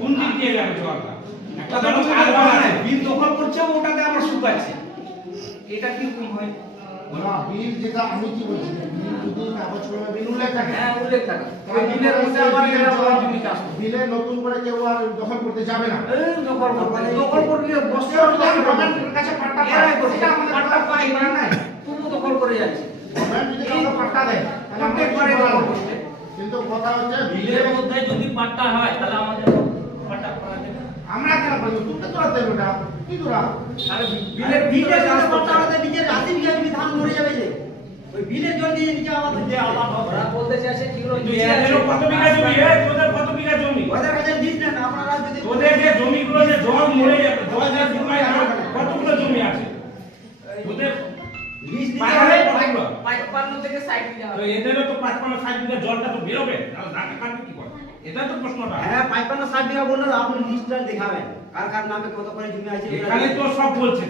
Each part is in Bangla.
কোন দিক দিয়ে যাবে জলটা? একটা ধরো কারবার আছে, বিল দখল করছে, ওটাতে আবার শুকাচ্ছে। এটা কি রকম হয়? না, বিল যেটা আমি কি বলছি, বিল যদি কাগজ কলমে বিল উল্লেখ থাকে, হ্যাঁ উল্লেখ থাকে, ওই বিলের মধ্যে আবার এটা বড় জমি চাষ করবে। বিলে নতুন করে কেউ আর দখল করতে যাবে না। দখল করলে বসতে গভর্নমেন্টের কাছে পাট্টা পায়, সেটা আমাদের পাট্টা পাই করা নাই। তবু দখল করে যাচ্ছে। গভর্নমেন্ট যদি কাউকে পাট্টা দেয় তাহলে আমরা প্রত্যেকবারে কিছু বলার দখল নেই। করছে। কিন্তু কথা হচ্ছে বিলের মধ্যে যদি পাট্টা হয় তাহলে আমাদের পাট্টা করা যাবে। আমরা কেন বলবো তুমি তো রাতে ওটা কি দূরা আরে বিলের বিলের জন্য পাট্টা আমাদের নিজের 80 বিঘা জমি ধান মরে যাবে যে ওই বিলের জল দিয়ে নিচে আমাদের যে আলাদা হবে। ওরা বলতে চাইছে যেগুলো এদেরও কত বিঘা জমি, তোদের কত বিঘা জমি? ওদের কাছে লিস্ট নেন আপনারা যদি তোদের যে জমিগুলো যে জল মরে যাবে, কতগুলো জমি আছে তোদের? লিস্ট দিতে পাহাড়ে হবে। কতগুলো? 55 থেকে 60 বিঘা তো এদেরও তো 55-60 বিঘা জলটা তো বেরোবে, তাহলে ধানটা কাটবে কি করে? এটা তো প্রশ্নটা। হ্যাঁ 55-60 বিঘা বললে আপনি লিস্টটা দেখাবেন কার কার নামে কত করে জমি আছে এখানে তো সব বলছে,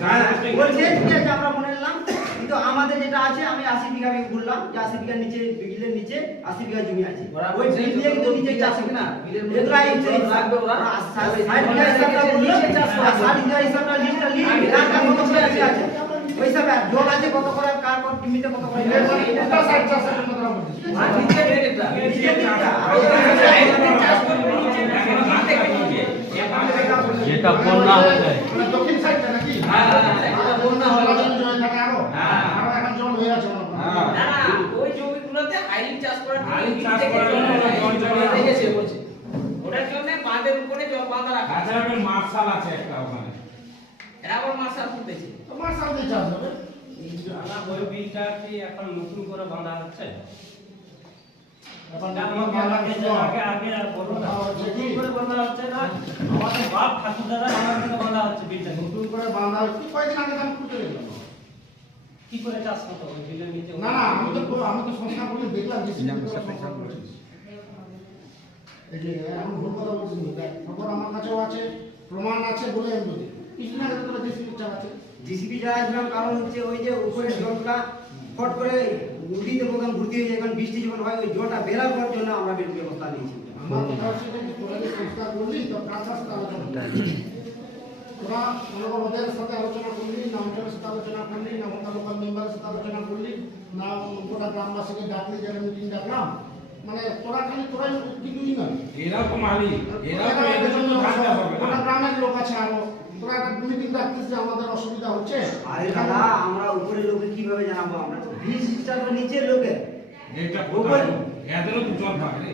বলছে ঠিক আছে আমরা মনে নিলাম, কিন্তু আমাদের যেটা আছে আমি 80 বিঘা বললাম যে 80 বিঘা নিচে বিলের নিচে 80 বিঘা জমি আছে ওই বিল দিয়ে কিন্তু নিচে চাষ হবে না এগুলা লাগবে ওরা 60 বিঘা হিসাবটা বললে 60 বিঘা হিসাবটা লিস্টটা নিয়ে কার কার কত করে আছে ওই হিসাবে জল আছে কত করে কার কত জমিতে কত করে এটা সাইড চাষের জন্য তোরা বলছিস। আর নিচে রেটটা যেটা বন্যা হয়ে যায় মানে দক্ষিণ সাইডটা নাকি? এটা বন্যা হলো। জল জমে থাকে আরো? আরো এখন জল হয়ে আছে মনে হয়। না না ওই জমিগুলোতে হাইলিং চাষ করার জন্য হাইলিং চাষ থেকে করার জন্য জল জমা রেখেছে বলছে ওটার জন্য বাঁধের উপরে জল বাঁধা রাখা আছে। তাছাড়া মার্শাল আছে একটা ওখানে। এরা আবার মাছ তুলতেছে তোমার সাথে চাষ হবে। না ওই বিলটা কি এখন নতুন করে বাঁধা হচ্ছে এখন আমাকে বাংলা আগে কিছু আগে আগে আর বলো না হচ্ছে কি? নতুন করে বাঁধা হচ্ছে না আমাদের বাপ ঠাকুর দাদা আমার থেকে বাঁধা হচ্ছে বিলটা নতুন করে বাঁধা হচ্ছে কয়েকদিন আগে ধান করতে গেলাম। কি করে চাষ করতে হবে বিলের নিচে না না আমি তো সংস্থা বলে দেখলাম যে সংস্থা করেছিস। এই যে আমি ভুল কথা বলছি না, দেখ খবর আমার কাছেও আছে, প্রমাণ আছে বলে আমি বলি। কিছুদিন আগে তো তোরা জেসিবি চালাচ্ছে। জিসিবি চালাচ্ছিলাম কারণ হচ্ছে ওই যে উপরে জলটা ফট করে নদীতে প্রথম ভর্তি হয়ে যায় এখন বৃষ্টি যখন হয় ওই জলটা বেরাবার জন্য আমরা ব্যবস্থা নিয়েছি আমার কথা হচ্ছে যে তোরা যে সংস্থা করলি তো কার সাথে আলোচনা করলি? তোরা মনে কর ওদের সাথে আলোচনা করলি না ওদের সাথে আলোচনা করলি না ওটা লোকাল মেম্বারের সাথে আলোচনা করলি না গোটা গ্রামবাসীকে ডাকলি যারা মিটিং ডাকলাম, মানে তোরা খালি তোরাই কিছুই না। এরাও তো মালিক, এরাও তো এদের জন্য ভাবতে হবে গোটা না। গ্রামের লোক আছে আরো, তোরা একটা মিটিং ডাকতিস যে আমাদের অসুবিধা হচ্ছে। আরে দাদা আমরা উপরের লোকে কিভাবে জানাবো আমরা 20 টাকা নিচের লোকে এটা কোথায়? এদেরও তো জল থাকে।